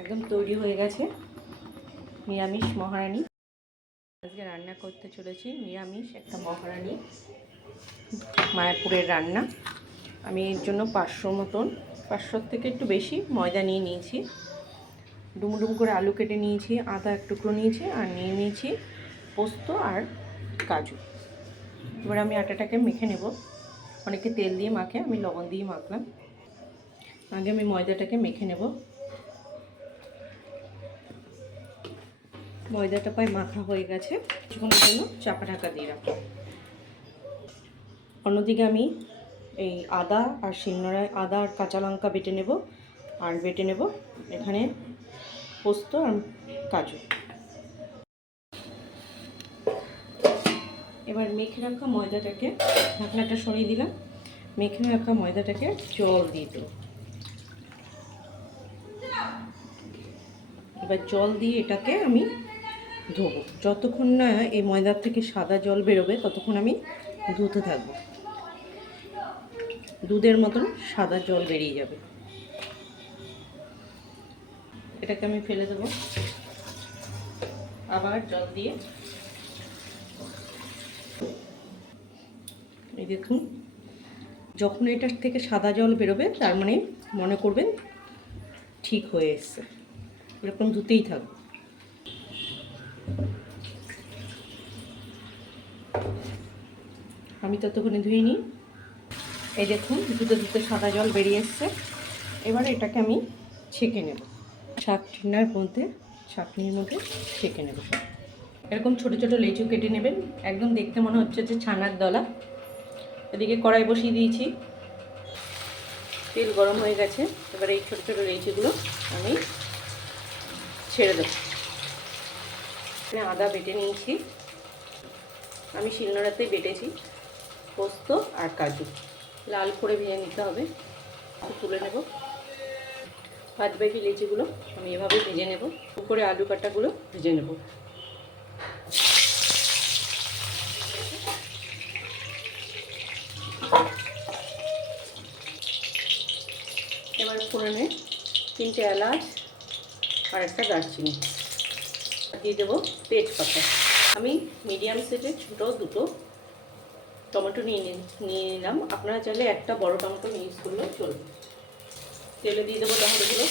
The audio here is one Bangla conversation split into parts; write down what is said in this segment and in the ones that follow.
একদম তৈরি হয়ে গেছে নিরামিষ মহারানী। আজকে রান্না করতে চলেছি নিরামিষ একটা মহারানী মায়াপুরের রান্না। আমি এর জন্য 500 মতন, 500 থেকে একটু বেশি ময়দা নিয়ে নিয়েছি। ডুমো ডুমো করে আলু কেটে নিয়েছি, আদা এক টুকরো নিয়েছি, আর নিয়ে নিয়েছি পোস্ত আর কাজু। এবার আমি আটাটাকে মেখে নেব। অনেকে তেল দিয়ে মাখে, আমি লবণ দিয়ে মাখলাম। আগে আমি ময়দাটাকে মেখে নেব। ময়দাটা প্রায় মাখা হয়ে গেছে, কিছুক্ষণের জন্য চাপা ঢাকা দিয়ে রাখবো। অন্যদিকে আমি এই আদা আর শিলনোড়ায় আদা আর কাঁচা লঙ্কা বেটে নেব, আর বেটে নেব এখানে পোস্ত আর কাজু। এবার মেখে রাখা ময়দাটাকে, ঢাকনাটা সরিয়ে দিলাম, মেখে রাখা ময়দাটাকে জল দিয়ে দেবো। এবার জল দিয়ে এটাকে আমি ধোবো। যতক্ষণ না এই ময়দার থেকে সাদা জল বেরোবে ততক্ষণ আমি ধুতে থাকবো। দুধের মতন সাদা জল বেরিয়ে যাবে। এটাকে আমি ফেলে দেবো, আবার জল দিয়ে। এই দেখুন, যখন এটার থেকে সাদা জল বেরোবে তার মানে মনে করবেন ঠিক হয়ে এসছে। এরকম ধুতেই থাকবে। আমি ততক্ষণে ধুয়ে নিই। এই দেখুন, ধুতে ধুতে সাদা জল বেরিয়ে এসছে। এবার এটাকে আমি ছেঁকে নেব। ছাঁকনির মধ্যে ছেঁকে নেব। এরকম ছোট ছোট লেচু কেটে নেবেন, একদম দেখতে মনে হচ্ছে যে ছানার দলা। এদিকে কড়াই বসিয়ে দিয়েছি, তেল গরম হয়ে গেছে। এবার এই ছোট ছোট লেচিগুলো আমি ছেড়ে দেবো। এখানে আদা বেটে নিয়েছি, আমি শিলনোড়াতেই বেটেছি। পোস্ত আর কাজু লাল করে ভেজে নিতে হবে। তুলে নেব। বাদ বাকি লেচিগুলো আমি এভাবে ভেজে নেব। উপরে আলু কাটাগুলো ভেজে নেব। এবার ফোড়নে 3টে এলাচ আর একটা দারচিনি দিয়ে দেবো। তেজপাতা। আমি মিডিয়াম সাইজের ছোটো 2টো টমেটো নিয়ে নিলাম। আপনারা চাইলে একটা বড় টমেটো ইউজ করলেও চলবে। তেলে দিয়ে দেবো টমেটোগুলো।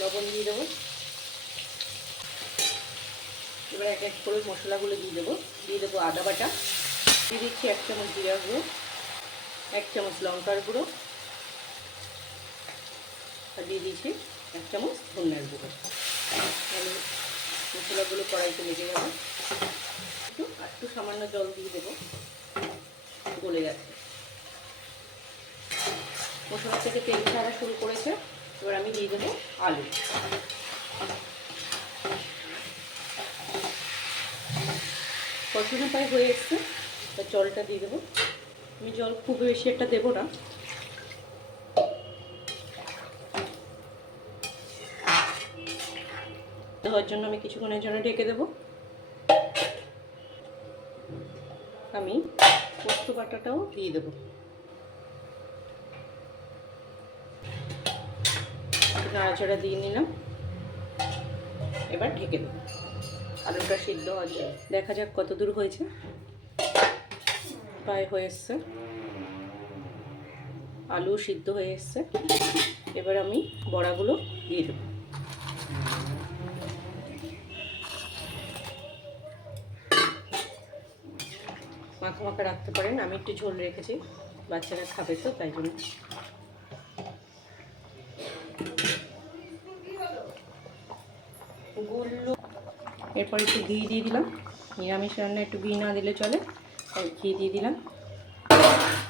লবণ দিয়ে দেবো। এবার এক এক করে মশলাগুলো দিয়ে দেবো। আদা বাটা দিয়ে দিচ্ছি, 1 চামচ জিরা গুঁড়ো, 1 চামচ লঙ্কার গুঁড়ো, আর দিয়ে দিচ্ছি 1 চামচ ধনিয়ার গুঁড়ো। মশলাগুলো কড়াইতে লেগে যাবে। একটু সামান্য জল দিয়ে দেবো, গলে যাচ্ছে। মশলা থেকে তেল ছাড়া শুরু করেছে। এবার আমি দিয়ে দেবো আলু। কষানো প্রায় হয়ে এসছে, তার জলটা দিয়ে দেবো। আমি জল খুব বেশি একটা দেবো না। দেওয়ার জন্য আমি কিছুক্ষণের জন্য ঢেকে দেবো। আমি পোস্ত বাটাটাও দিয়ে দেবো। নাড়াচাড়া দিয়ে নিলাম। এবার ঢেকে দেবো। আলুটা সিদ্ধ হওয়ার জন্য দেখা যাক কত দূর হয়েছে। প্রায় হয়ে এসছে, আলু সিদ্ধ হয়ে এসছে। এবার আমি বড়াগুলো দিয়ে দেবো। মাখা মাখা রাখতে পারেন, আমি একটু ঝোল রেখেছি, বাচ্চারা খাবে তো তাই জন্য। এরপর একটু ঘি দিয়ে দিলাম। নিরামিষ রান্না একটু ঘি না দিলে চলে, তাই ঘি দিয়ে দিলাম।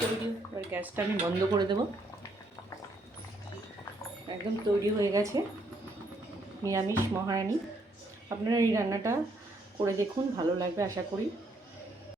এবার গ্যাসটা আমি বন্ধ করে দেবো। একদম তৈরি হয়ে গেছে নিরামিষ মহারানী। আপনারা এই রান্নাটা করে দেখুন, ভালো লাগবে আশা করি।